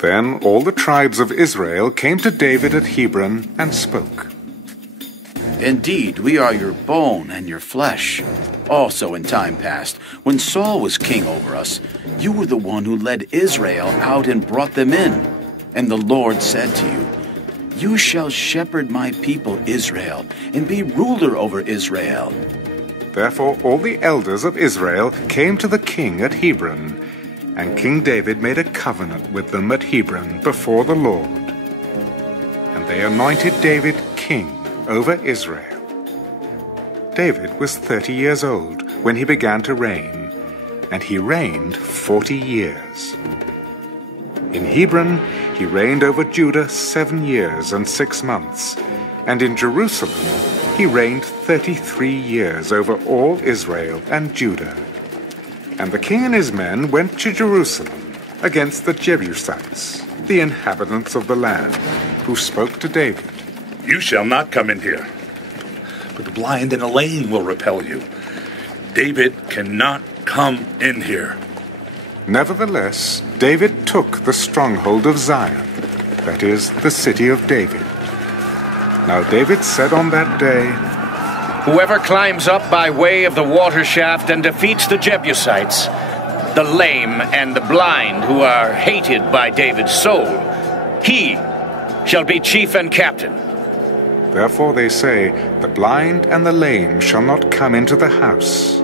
Then all the tribes of Israel came to David at Hebron and spoke. Indeed, we are your bone and your flesh. Also in time past, when Saul was king over us, you were the one who led Israel out and brought them in. And the Lord said to you, you shall shepherd my people Israel, and be ruler over Israel. Therefore all the elders of Israel came to the king at Hebron, and King David made a covenant with them at Hebron before the Lord. And they anointed David king over Israel. David was 30 years old when he began to reign, and he reigned 40 years. In Hebron he reigned over Judah 7 years and 6 months, and in Jerusalem he reigned 33 years over all Israel and Judah. And the king and his men went to Jerusalem against the Jebusites, the inhabitants of the land, who spoke to David. You shall not come in here, but the blind and the lame will repel you. David cannot come in here. Nevertheless, David took the stronghold of Zion, that is, the city of David. Now David said on that day, whoever climbs up by way of the water shaft and defeats the Jebusites, the lame and the blind who are hated by David's soul, he shall be chief and captain. Therefore they say, the blind and the lame shall not come into the house.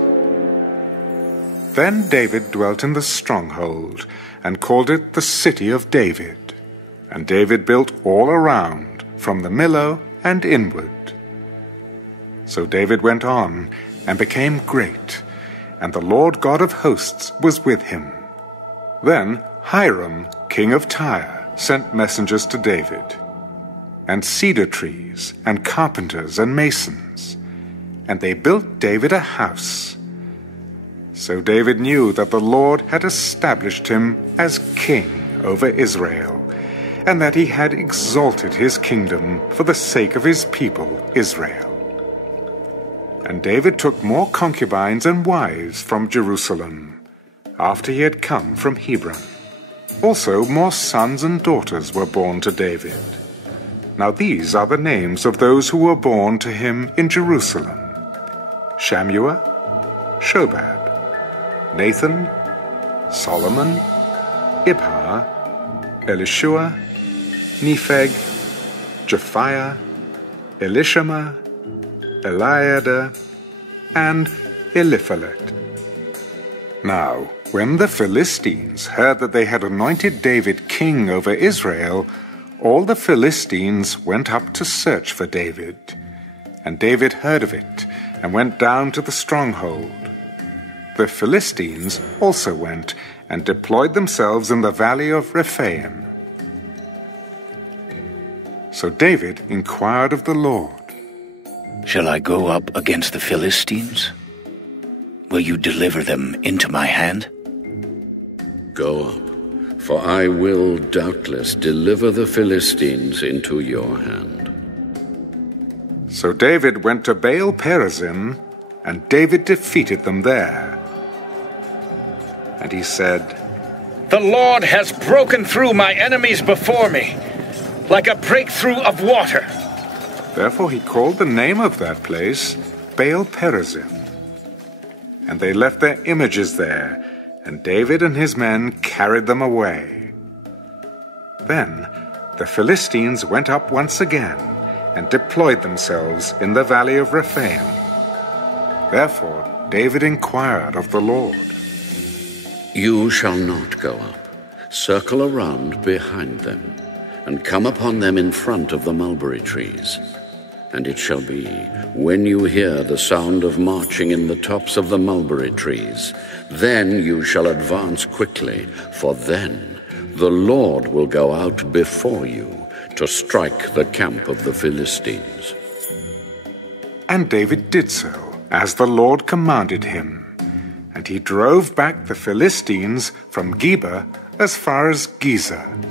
Then David dwelt in the stronghold, and called it the city of David. And David built all around, from the Millo and inward. So David went on, and became great, and the Lord God of hosts was with him. Then Hiram, king of Tyre, sent messengers to David, and cedar trees, and carpenters, and masons, and they built David a house. So David knew that the Lord had established him as king over Israel, and that he had exalted his kingdom for the sake of his people Israel. And David took more concubines and wives from Jerusalem, after he had come from Hebron. Also more sons and daughters were born to David. Now these are the names of those who were born to him in Jerusalem: Shammua, Shobab, Nathan, Solomon, Ibhar, Elishua, Nepheg, Japhiah, Elishama, Eliada, and Eliphalet. Now, when the Philistines heard that they had anointed David king over Israel, all the Philistines went up to search for David. And David heard of it, and went down to the stronghold. The Philistines also went and deployed themselves in the valley of Rephaim. So David inquired of the Lord, shall I go up against the Philistines? Will you deliver them into my hand? Go up, for I will doubtless deliver the Philistines into your hand. So David went to Baal Perazim, and David defeated them there. And he said, the Lord has broken through my enemies before me, like a breakthrough of water. Therefore he called the name of that place Baal Perazim. And they left their images there, and David and his men carried them away. Then the Philistines went up once again, and deployed themselves in the valley of Rephaim. Therefore David inquired of the Lord, you shall not go up. Circle around behind them, and come upon them in front of the mulberry trees. And it shall be, when you hear the sound of marching in the tops of the mulberry trees, then you shall advance quickly, for then the Lord will go out before you to strike the camp of the Philistines. And David did so, as the Lord commanded him. And he drove back the Philistines from Geba as far as Gezer.